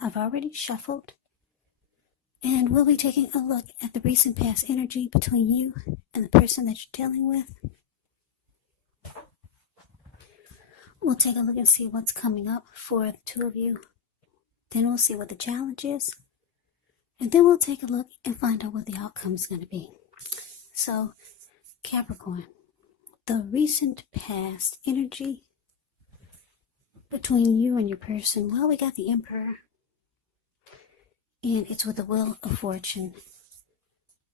I've already shuffled, and we'll be taking a look at the recent past energy between you and the person that you're dealing with. We'll take a look and see what's coming up for the two of you. Then we'll see what the challenge is. And then we'll take a look and find out what the outcome is going to be. So, Capricorn, the recent past energy between you and your person. Well, we got the Emperor, and it's with the Wheel of Fortune.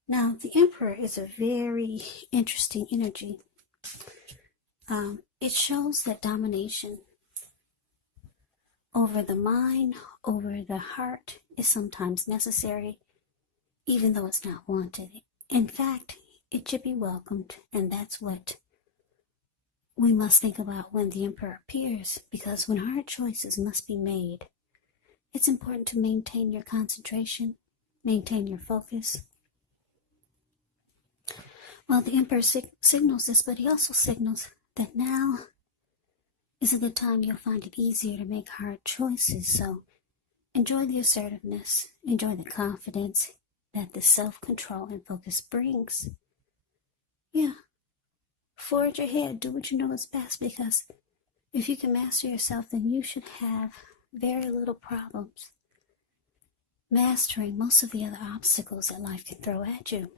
Now, the Emperor is a very interesting energy. It shows that domination over the mind, over the heart, is sometimes necessary, even though it's not wanted. In fact, it should be welcomed, and that's what we must think about when the Emperor appears, because when hard choices must be made, it's important to maintain your concentration, maintain your focus. Well, the Emperor signals this, but he also signals that now is a good time. You'll find it easier to make hard choices. So enjoy the assertiveness, enjoy the confidence that the self-control and focus brings. Yeah. Forge ahead, do what you know is best, because if you can master yourself, then you should have very little problems mastering most of the other obstacles that life can throw at you.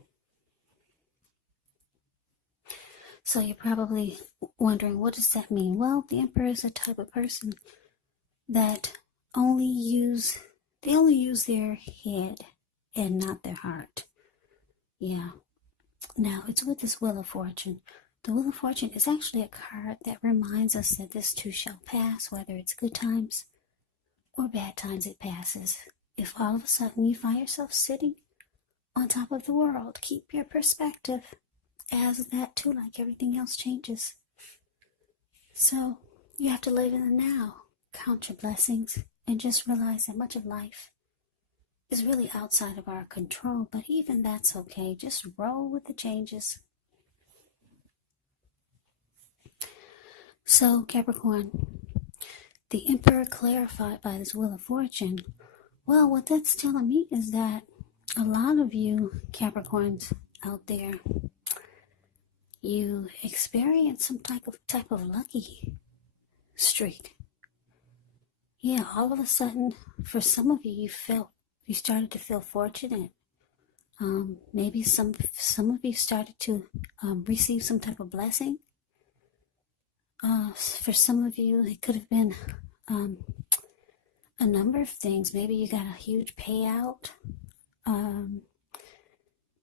So you're probably wondering, what does that mean? Well, the Emperor is a type of person that they only use their head and not their heart. Yeah. Now, it's with this Wheel of Fortune. The Wheel of Fortune is actually a card that reminds us that this too shall pass, whether it's good times or bad times, it passes. If all of a sudden you find yourself sitting on top of the world, keep your perspective, as that too, like everything else, changes. So you have to live in the now, count your blessings, and just realize that much of life is really outside of our control, but even that's okay. Just roll with the changes. So, Capricorn, the Emperor clarified by this Wheel of Fortune. Well, what that's telling me is that a lot of you Capricorns out there, you experience some type of lucky streak. Yeah, all of a sudden, for some of you, you started to feel fortunate. Maybe some of you started to receive some type of blessing. For some of you, it could have been a number of things. Maybe you got a huge payout.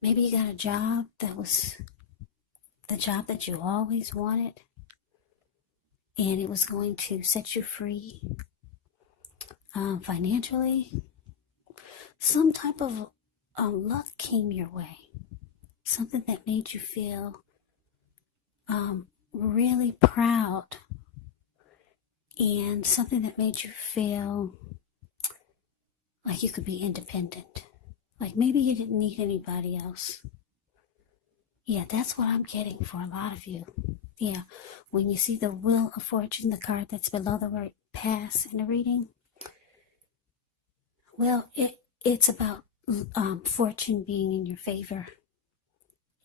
Maybe you got a job that was the job that you always wanted, and it was going to set you free financially. Some type of luck came your way. Something that made you feel really proud, and something that made you feel like you could be independent. Like maybe you didn't need anybody else. Yeah, that's what I'm getting for a lot of you. Yeah, when you see the Wheel of Fortune, the card that's below the word pass in the reading, well, it's about fortune being in your favor.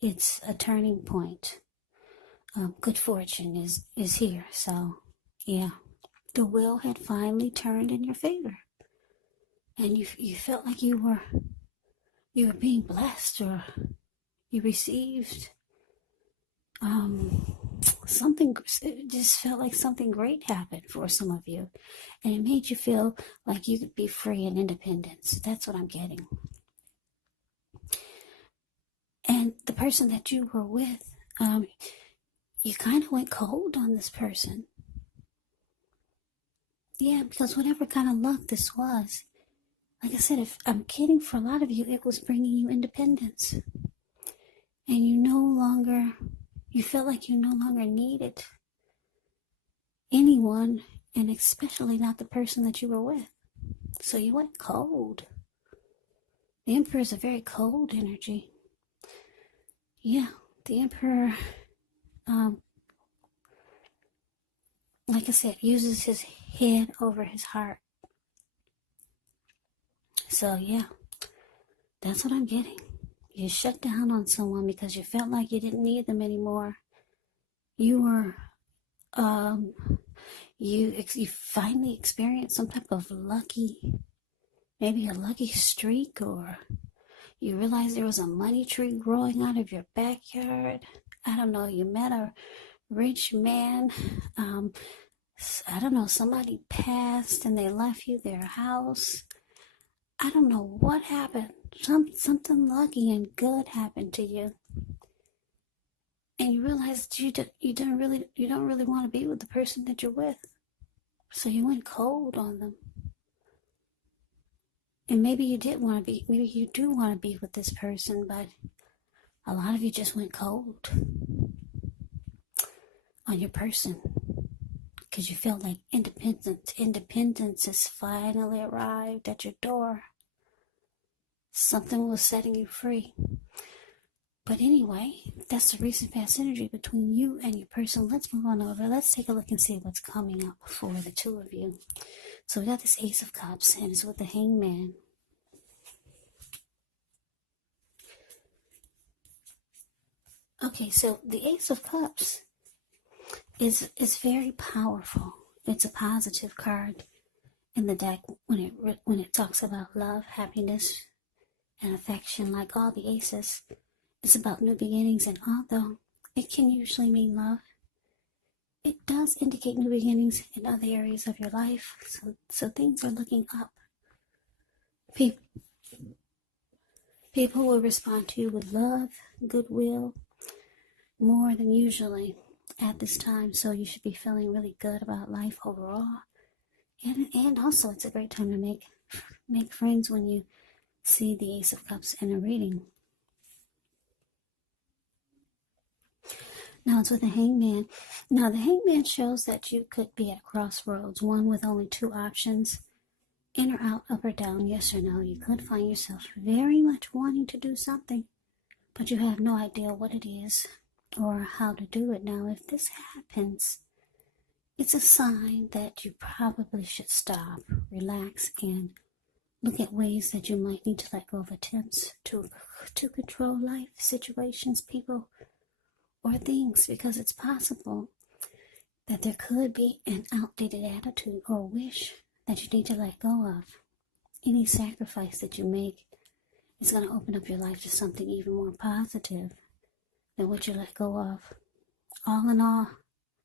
It's a turning point. Good fortune is here. So, yeah, the wheel had finally turned in your favor, and you felt like you were being blessed, or you received something. It just felt like something great happened for some of you, and it made you feel like you could be free and independent. That's what I'm getting. And the person that you were with, you kind of went cold on this person. Yeah, because whatever kind of luck this was, like I said, if I'm kidding, for a lot of you, it was bringing you independence. And you felt like you no longer needed anyone, and especially not the person that you were with. So you went cold. The Emperor is a very cold energy. Yeah, the Emperor, like I said, uses his head over his heart. So yeah, that's what I'm getting. You shut down on someone because you felt like you didn't need them anymore. You were, um, you finally experienced some type of maybe a lucky streak, or you realized there was a money tree growing out of your backyard. I don't know. You met a rich man. I don't know. Somebody passed and they left you their house. I don't know what happened. Something lucky and good happened to you, and you realized you don't really want to be with the person that you're with, so you went cold on them. And maybe you did want to be, maybe you do want to be with this person, but a lot of you just went cold on your person because you felt like independence has finally arrived at your door. Something was setting you free. But anyway, that's the recent past energy between you and your person. Let's move on over. Let's take a look and see what's coming up for the two of you. So we got this Ace of Cups, and it's with the Hangman. Okay, so the Ace of Cups is very powerful. It's a positive card in the deck when it talks about love, happiness, and affection. Like all the aces, it's about new beginnings, and although it can usually mean love, it does indicate new beginnings in other areas of your life. So things are looking up. People will respond to you with love, goodwill, more than usually at this time. So you should be feeling really good about life overall. And also, it's a great time to make friends when you see the Ace of Cups in a reading. Now it's with the Hangman. Now the Hangman shows that you could be at a crossroads, one with only two options, in or out, up or down, yes or no. You could find yourself very much wanting to do something, but you have no idea what it is or how to do it. Now, if this happens, it's a sign that you probably should stop, relax, and look at ways that you might need to let go of attempts to control life, situations, people, or things, because it's possible that there could be an outdated attitude or wish that you need to let go of. Any sacrifice that you make is going to open up your life to something even more positive than what you let go of. All in all,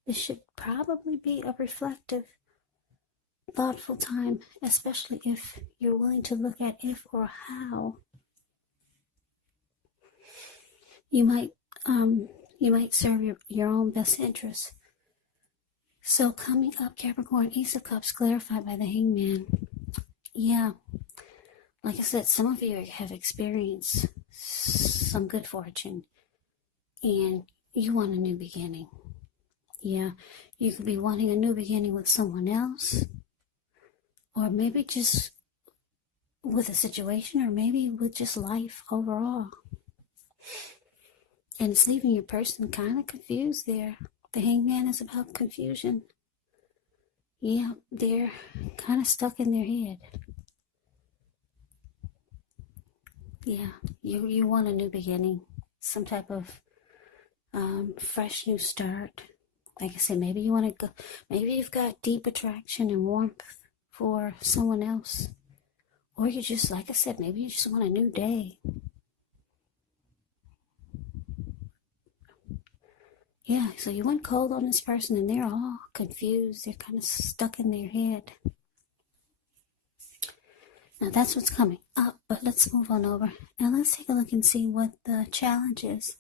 this should probably be a reflective, thoughtful time, especially if you're willing to look at if or how you might serve your own best interests. So coming up, Capricorn, Ace of Cups, clarified by the Hangman. Yeah, like I said, some of you have experienced some good fortune, and you want a new beginning. Yeah, you could be wanting a new beginning with someone else, or maybe just with a situation, or maybe with just life overall. And it's leaving your person kind of confused there. The Hangman is about confusion. Yeah, they're kind of stuck in their head. Yeah, you want a new beginning, some type of fresh new start. Like I said, maybe you want to go, maybe you've got deep attraction and warmth for someone else. Or you just, like I said, maybe you just want a new day. Yeah, so you went cold on this person and they're all confused. They're kind of stuck in their head. Now that's what's coming up, but let's move on over. Now let's take a look and see what the challenge is.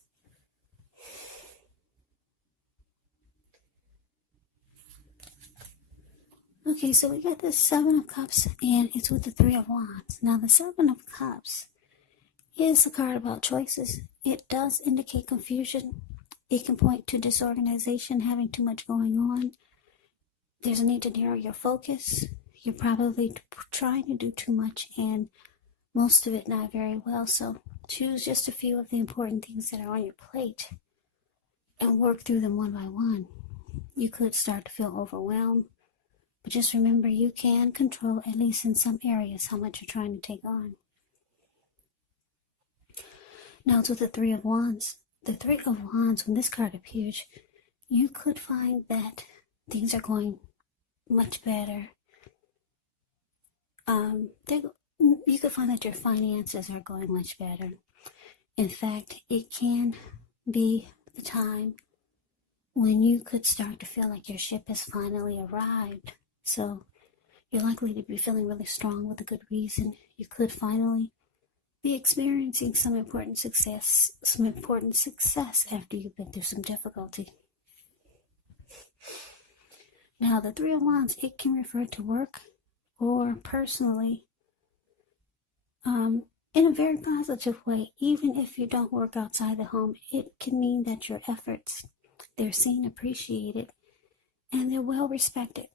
Okay, so we got the Seven of Cups, and it's with the Three of Wands. Now the Seven of Cups is a card about choices. It does indicate confusion. It can point to disorganization, having too much going on. There's a need to narrow your focus. You're probably trying to do too much and most of it not very well. So choose just a few of the important things that are on your plate and work through them one by one. You could start to feel overwhelmed, But just remember, you can control, at least in some areas, how much you're trying to take on. Now to the Three of Wands. The Three of Wands, when this card appears, you could find that things are going much better. You could find that your finances are going much better. In fact, it can be the time when you could start to feel like your ship has finally arrived. So you're likely to be feeling really strong with a good reason. You could finally be experiencing some important success after you've been through some difficulty. Now, the Three of Wands, it can refer to work or personally, in a very positive way. Even if you don't work outside the home, it can mean that your efforts, they're seen, appreciated, and they're well respected.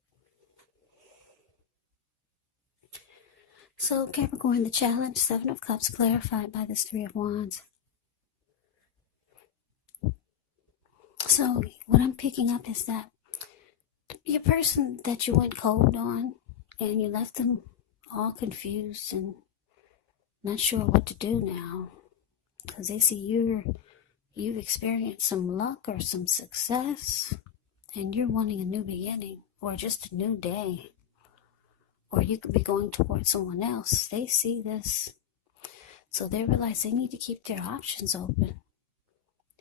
So Capricorn, the challenge, Seven of Cups, clarified by this Three of Wands. So what I'm picking up is that your person that you went cold on and you left them all confused and not sure what to do now, because they see you've experienced some luck or some success and you're wanting a new beginning or just a new day, or you could be going towards someone else. They see this, so they realize they need to keep their options open.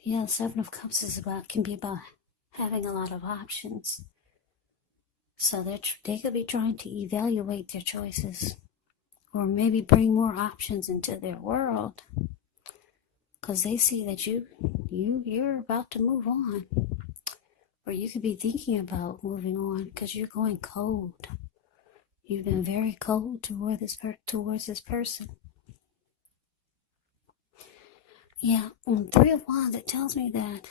Yeah, Seven of Cups can be about having a lot of options. So they could be trying to evaluate their choices, or maybe bring more options into their world, because they see that you're about to move on, or you could be thinking about moving on because you're going cold. You've been very cold towards this person. Yeah, on Three of Wands, it tells me that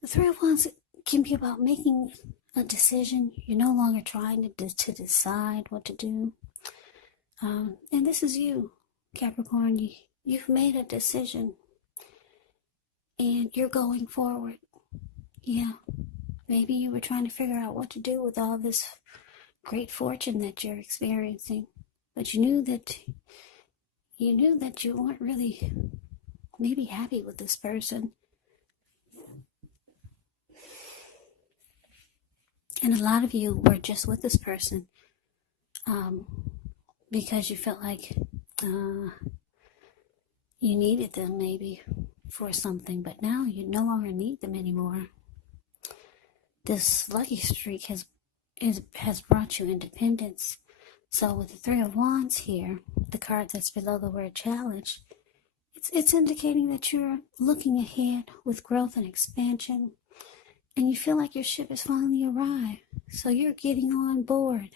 the Three of Wands can be about making a decision. You're no longer trying to decide what to do. And this is you, Capricorn. You've made a decision and you're going forward. Yeah, maybe you were trying to figure out what to do with all this great fortune that you're experiencing, but you knew that you weren't really maybe happy with this person. And a lot of you were just with this person because you felt like you needed them maybe for something, but now you no longer need them anymore. This lucky streak has brought you independence. So with the Three of Wands here, the card that's below the word challenge, it's indicating that you're looking ahead with growth and expansion, and you feel like your ship has finally arrived. So you're getting on board.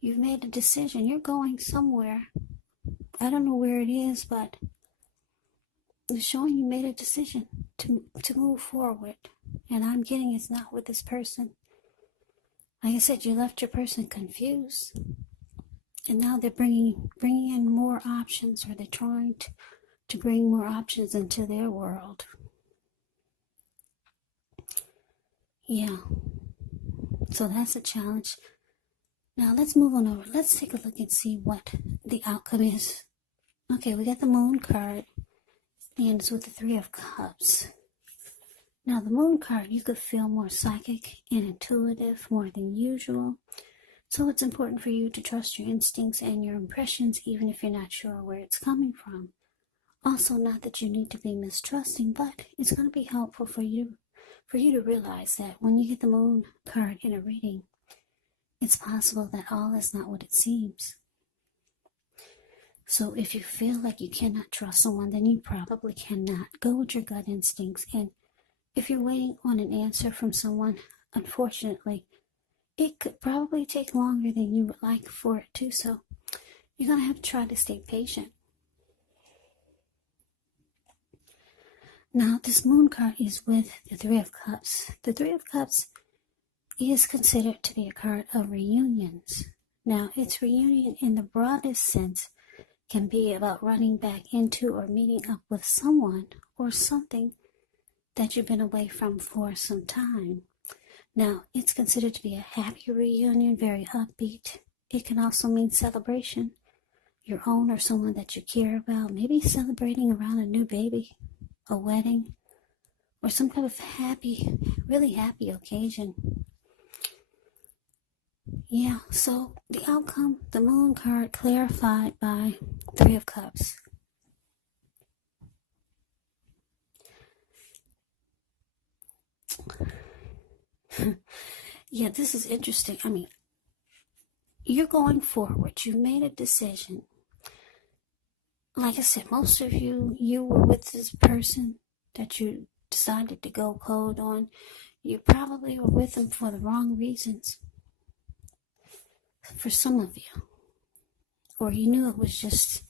You've made a decision. You're going somewhere. I don't know where it is, but it's showing you made a decision to move forward. And I'm getting it's not with this person. Like I said, you left your person confused, and now they're bringing in more options, or they're trying to bring more options into their world. Yeah. So that's a challenge. Now let's move on over. Let's take a look and see what the outcome is. Okay, we got the Moon card, and it's with the Three of Cups. Now the Moon card, you could feel more psychic and intuitive more than usual. So it's important for you to trust your instincts and your impressions, even if you're not sure where it's coming from. Also, not that you need to be mistrusting, but it's going to be helpful for you to realize that when you get the Moon card in a reading, it's possible that all is not what it seems. So if you feel like you cannot trust someone, then you probably cannot. Go with your gut instincts. And if you're waiting on an answer from someone, unfortunately, it could probably take longer than you would like for it to. So you're going to have to try to stay patient. Now, this Moon card is with the Three of Cups. The Three of Cups is considered to be a card of reunions. Now, its reunion in the broadest sense can be about running back into or meeting up with someone or something that you've been away from for some time. Now, it's considered to be a happy reunion, very upbeat. It can also mean celebration, your own or someone that you care about, maybe celebrating around a new baby, a wedding, or some kind of happy, really happy occasion. Yeah, so the outcome, the Moon card clarified by Three of Cups. Yeah, this is interesting. I mean, you're going forward. You made a decision. Like I said, most of you were with this person that you decided to go cold on. You probably were with them for the wrong reasons. For some of you. Or you knew it was just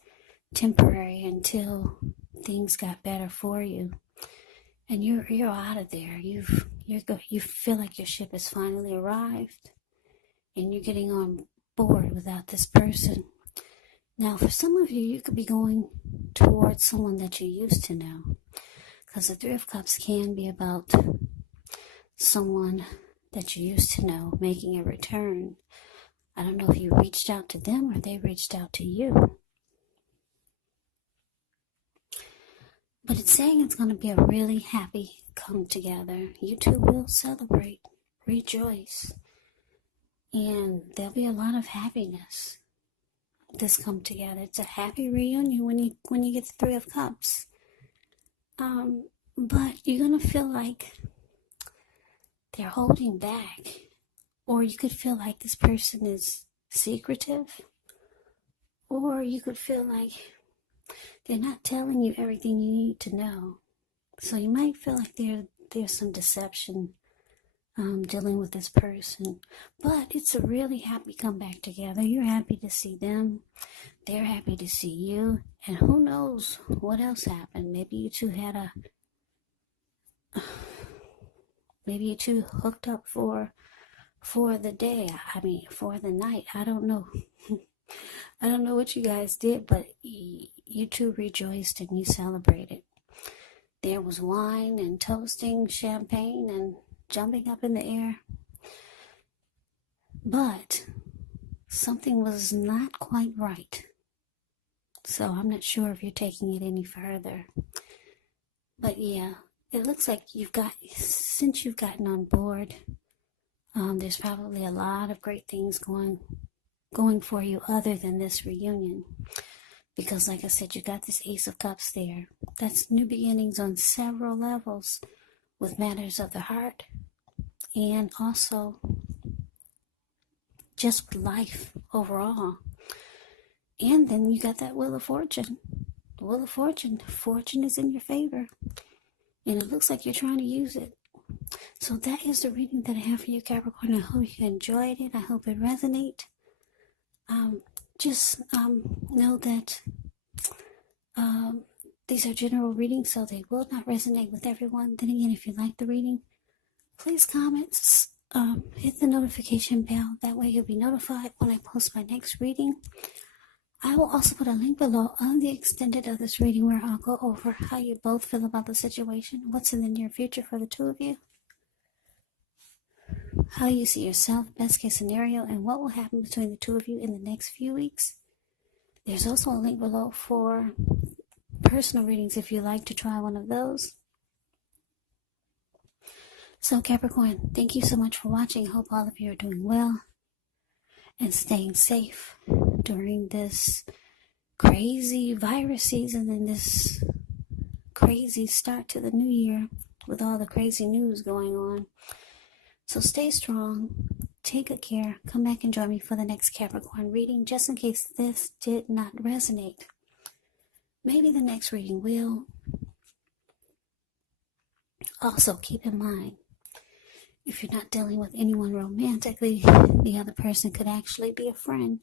temporary until things got better for you. And you're out of there. You feel like your ship has finally arrived, and you're getting on board without this person. Now, for some of you, you could be going towards someone that you used to know, because the Three of Cups can be about someone that you used to know making a return. I don't know if you reached out to them or they reached out to you. But it's saying it's going to be a really happy come together. You two will celebrate, rejoice, and there'll be a lot of happiness this come together. It's a happy reunion when you get the Three of Cups. But you're going to feel like they're holding back, or you could feel like this person is secretive, or you could feel like they're not telling you everything you need to know. So you might feel like there's some deception dealing with this person. But it's a really happy comeback together. You're happy to see them. They're happy to see you. And who knows what else happened. Maybe you two maybe you two hooked up for the day. For the night. I don't know. I don't know what you guys did, but you two rejoiced and you celebrated. There was wine and toasting, champagne, and jumping up in the air. But something was not quite right. So I'm not sure if you're taking it any further. But yeah, it looks like since you've gotten on board, there's probably a lot of great things going for you other than this reunion. Because like I said, you got this Ace of Cups there. That's new beginnings on several levels with matters of the heart and also just with life overall. And then you got that Wheel of Fortune. The Wheel of Fortune. Fortune is in your favor. And it looks like you're trying to use it. So that is the reading that I have for you, Capricorn. I hope you enjoyed it. I hope it resonated. Just know that these are general readings, so they will not resonate with everyone. Then again, if you like the reading, please comment, hit the notification bell. That way you'll be notified when I post my next reading. I will also put a link below on the extended of this reading where I'll go over how you both feel about the situation, what's in the near future for the two of you, how you see yourself, best case scenario, and what will happen between the two of you in the next few weeks. There's also a link below for personal readings if you'd like to try one of those. So Capricorn, thank you so much for watching. I hope all of you are doing well and staying safe during this crazy virus season and this crazy start to the new year with all the crazy news going on. So stay strong, take good care, come back and join me for the next Capricorn reading, just in case this did not resonate. Maybe the next reading will. Also keep in mind, if you're not dealing with anyone romantically, the other person could actually be a friend,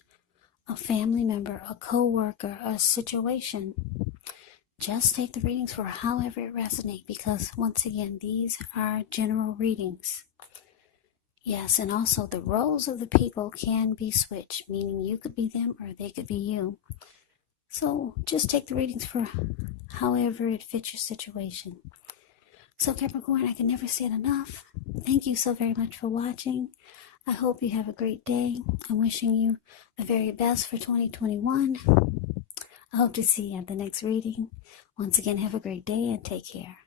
a family member, a co-worker, a situation. Just take the readings for however it resonates, because once again, these are general readings. Yes, and also the roles of the people can be switched, meaning you could be them or they could be you. So just take the readings for however it fits your situation. So Capricorn, I can never say it enough. Thank you so very much for watching. I hope you have a great day. I'm wishing you the very best for 2021. I hope to see you at the next reading. Once again, have a great day and take care.